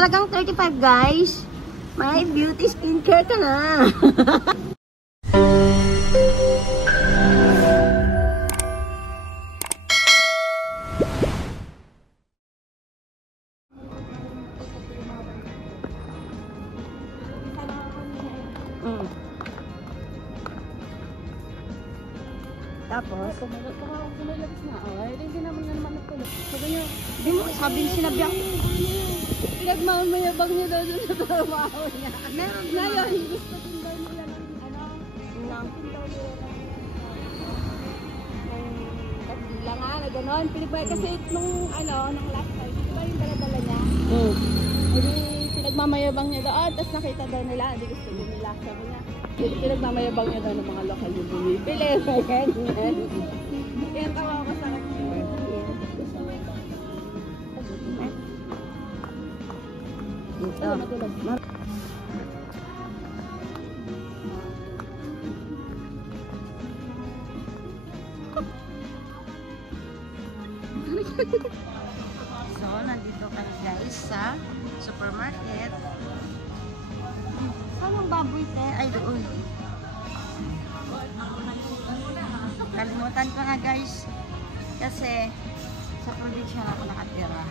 Halagang 35 guys. May beauty skincare ka na. Tapos, kumalabas na ako. Ay, hindi naman nagkulot. Sabi niya, di mo sabi niya sinabi ako. Pinagmamayabang niya daw dun sa trabaho niya. Meron ngayon, gusto din daw nila ng tindaw nila lang na gano'n. Pinagbayad kasi nung last time, di ba yung dala-dala niya? Hindi, pinagmamayabang niya daw. Tapos nakita daw nila, hindi gusto din nila. Sabi niya, pinagmamayabang niya daw ng mga lokal yung bumibili. Ganyan. Kaya tawa ko sa akin. So, nandito kami guys sa supermarket. Saan ang baboy te? Ay, doon. Kalimutan ko na guys. Kasi sa probinsya na ako nakatira.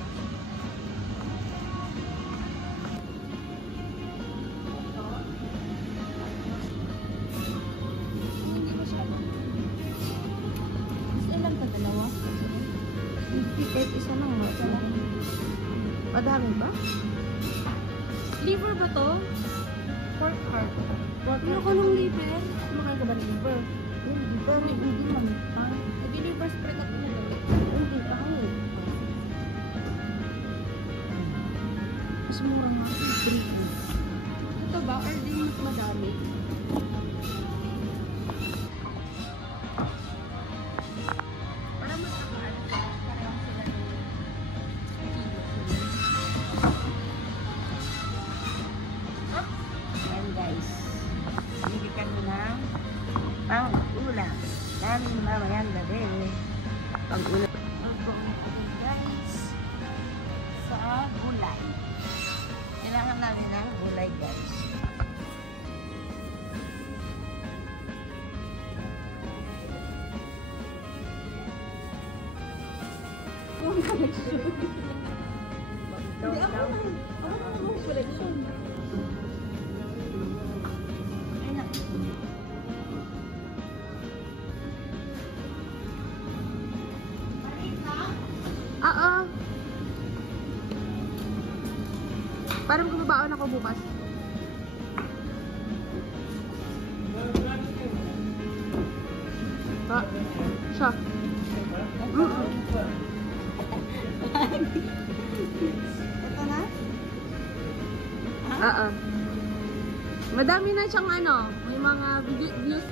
Ilan pa dalawa? Kahit isa lang mo. Madami ba? Liver ba to? Pork heart. Ano ko nung liver? Kumakain ka ba ng liver? Hindi pa rin. Hindi man. Hindi liver spread ako na lang. Hindi pa rin. Mas mura nga. Ito ba? Or di mas madami? Para mas nakaalit. Parang sila Ayan guys. Bili kami ng pang-ulam. Namin mamayan gabi. Pang-ulam. Guys. Sa gulay. Kailangan namin ng gulay guys. Hindi ako naman collection. Oo. Parang kumabaon ako bukas. Ha? Siya. Ito na? Oo. Madami na siyang may mga views.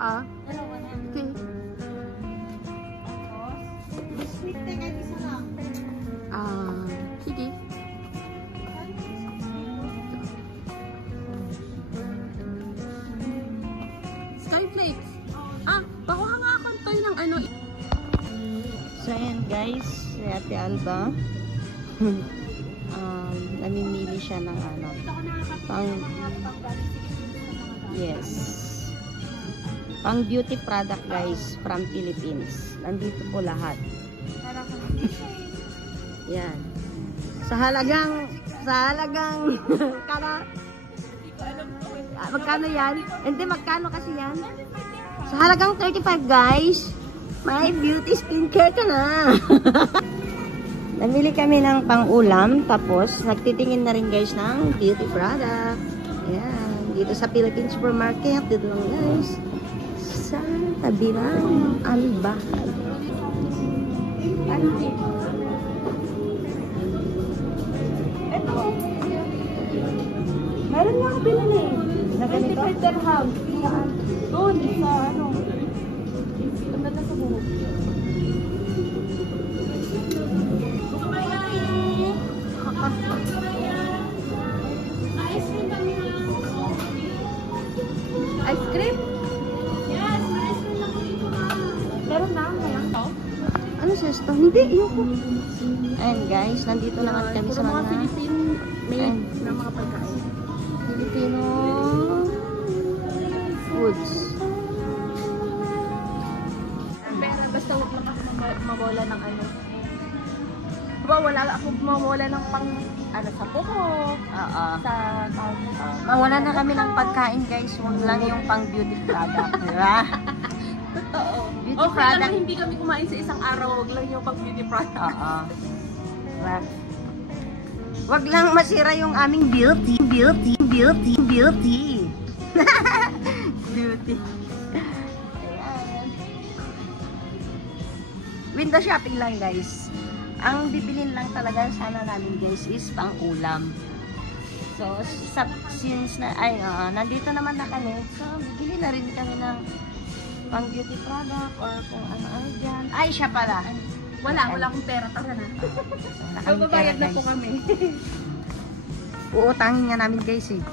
Okay. Sweet tea kahit isa lang. Sige. Skyflakes. Pakuha nga ako tayo ng So, ayan guys, si Ate Alba. Namimili siya ng pang beauty product guys from Philippines. Nandito po lahat. Yan. Sa halagang magkano yan? Hindi, magkano kasi yan? Sa halagang 35 guys, may beauty skincare ka na. Namili kami ng pang-ulam, tapos nagtitingin na rin guys ng beauty product. Yan. Dito sa Philippine Supermarket, dito lang guys. Sa tabi ng Albahan. Ito. Meron nga ako pinili. Na ganito? 25 dirham. Doon, sa ang ganda sa buhok. Ice cream? Yes, princess to. Hindi, ayoko. Ayan guys, nandito naman kami sa mga Philippine made na mga pagkain. Filipino foods. Pero basta huwag lang ako mawala ng ano. Diba wala ako mawala ng pang ano sa buko, Oo. sa Mawala na kami ng pagkain guys, huwag lang yung pang beauty product, di ba? totoo. Beauty Okay product. lang hindi kami kumain sa isang araw, wag lang yung pag beauty product. Oo. Diba? Huwag lang masira yung aming beauty. Beauty. Beauty. Ayan. Window shopping lang guys. Ang bibilin lang talaga sana namin guys is pang ulam. So, since na, nandito naman na kami, so bibili na rin kami ng pang beauty product or kung ano dyan. Ay, siya pala. Wala akong pera, tara na. Magbabayad na po kami. Uutangin nga namin guys eh.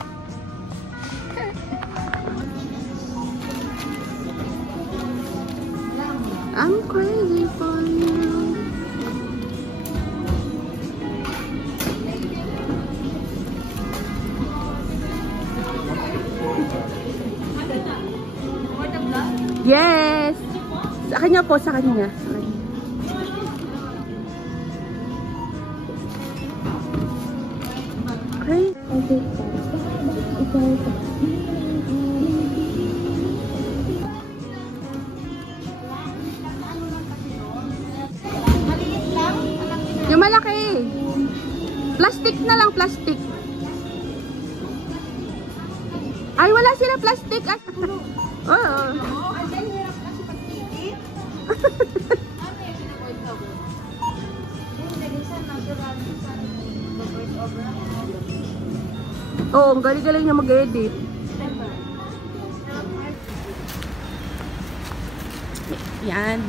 I'm crazy for you. Yes! Sa kanya po, sa kanya. Okay. Yung malaki. Plastic na lang, plastic. Ay, wala sila plastic. Ay, oo. Oo, ang galing-galing niya mag-edit. Yan.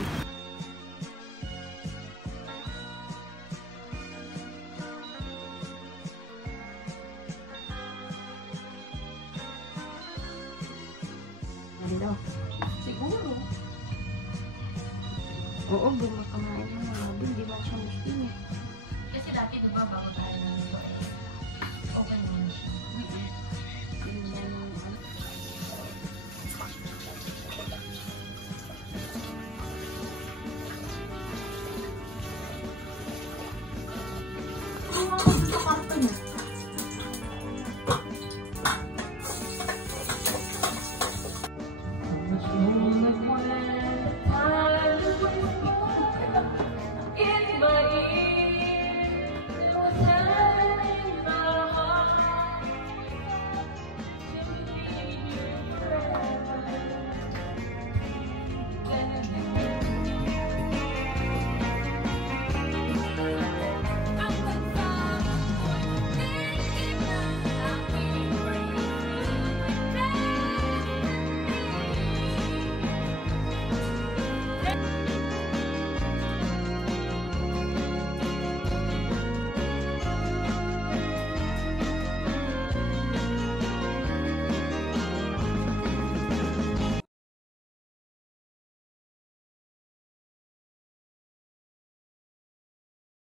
Ano? Siguro. Oo, bumakamaan na mga hindi ba siya Muslim eh. Kasi dati diba bago tayo nandito eh. Okay naman siya. Sa kwarto niya.